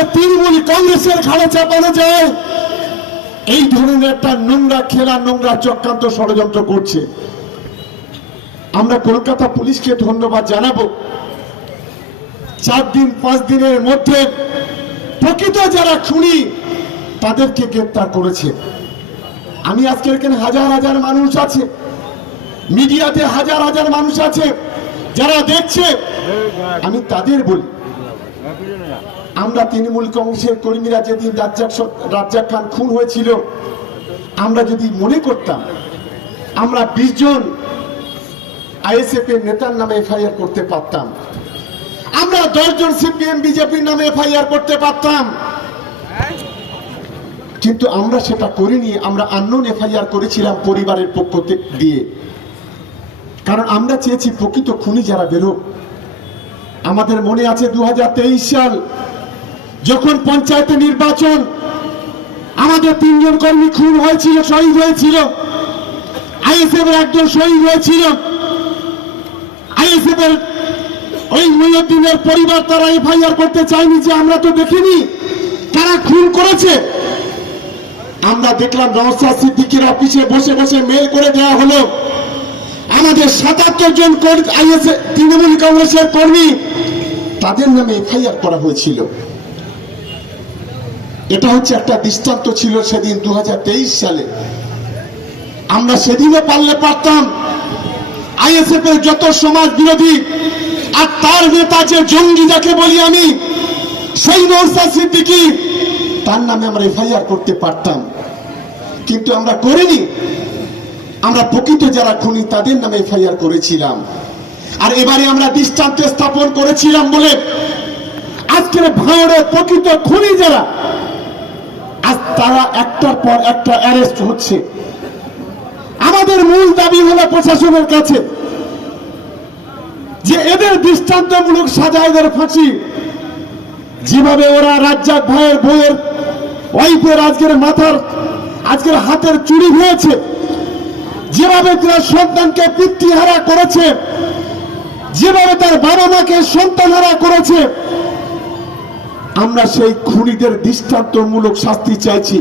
আমাদের তৃণমূল কংগ্রেসের ঘাড়ে চাপানো যায়, এই ধরনের একটা নোংরা খেলা, নোংরা চক্রান্ত ষড়যন্ত্র করছে। আমরা কলকাতা পুলিশকে ধন্যবাদ জানাব। চার দিন, পাঁচ দিনের মধ্যে প্রকৃত যারা খুনি, তাদেরকে গ্রেপ্তার করেছে। আমি আজকে এখানে হাজার হাজার মানুষ আছে। মিডিয়াতে হাজার হাজার মানুষ আছে, যারা দেখছে। আমি তাদের বলি আমরা তৃণমূল কংগ্রেসের কর্মীরা যেদিন রাজ্জাক খান খুন হয়েছিল, আমরা যদি মনে করতাম, আমরা বিশ জন আইএসএফ এর নেতার নামে এফআইআর করতে পারতাম, আমরা দশজন সিপিএম বিজেপির নামে এফআইআর করতে পারতাম। কিন্তু আমরা সেটা করিনি, আমরা আননোন এফআইআর করেছিলাম পরিবারের পক্ষ দিয়ে। কারণ আমরা চেয়েছি প্রকৃত খুনি যারা বেরো আমাদের মনে আছে দু হাজার তেইশ সাল যখন পঞ্চায়েতে নির্বাচন, আমাদের তিনজন কর্মী খুন হয়েছিল, শহীদ হয়েছিল, আইএসএফ এর একজন শহীদ হয়েছিল। আইএসএফ এর ওই মহিউদ্দিনের পরিবার তারা এফআইআর করতে চায়নি যে আমরা তো দেখিনি তারা খুন করেছে? আমরা দেখলাম নওসাদ সিদ্দিকের অফিসে বসে বসে মেল করে দেওয়া হলো। আমাদের সাতাত্তর জন আইএসএ তৃণমূল কংগ্রেসের কর্মী, তাদের নামে এফআইআর করা হয়েছিল। এটা হচ্ছে একটা দৃষ্টান্ত ছিল সেদিন দু হাজার তেইশ সালে। আমরা সেদিনও পারলে পারতাম। আইএসএফ এর যত সমাজ বিরোধী আর তার নেতা যে জঙ্গি যাকে বলি আমি, সেই নৌসা তার নামে আমরা এফআইআর করতে পারতাম। কিন্তু আমরা করিনি। আমরা প্রকৃত যারা খুনি, তাদের নামে এফআইআর করেছিলাম। আর এবারে আমরা দৃষ্টান্ত স্থাপন করেছিলাম বলে আজকের ভাঙড়ে প্রকৃত খুনি যারা তারা একটার পর একটা অ্যারেস্ট হচ্ছে। আমাদের মূল দাবি হলো প্রশাসনের কাছে যে এদের দৃষ্টান্তমূলক সাজা এদের ফাঁসি। যেভাবে ওরা রাজ্জাক ভাইয়ের বইয়ের ওয়াইফের আজকের মাথার, আজকের হাতের চুরি হয়েছে, যেভাবে তার সন্তানকে পিতৃহারা করেছে, যেভাবে তার বাবা মাকে সন্তানহারা করেছে আমরা সেই খুনিদের দৃষ্টান্তমূলক শাস্তি চাইছি।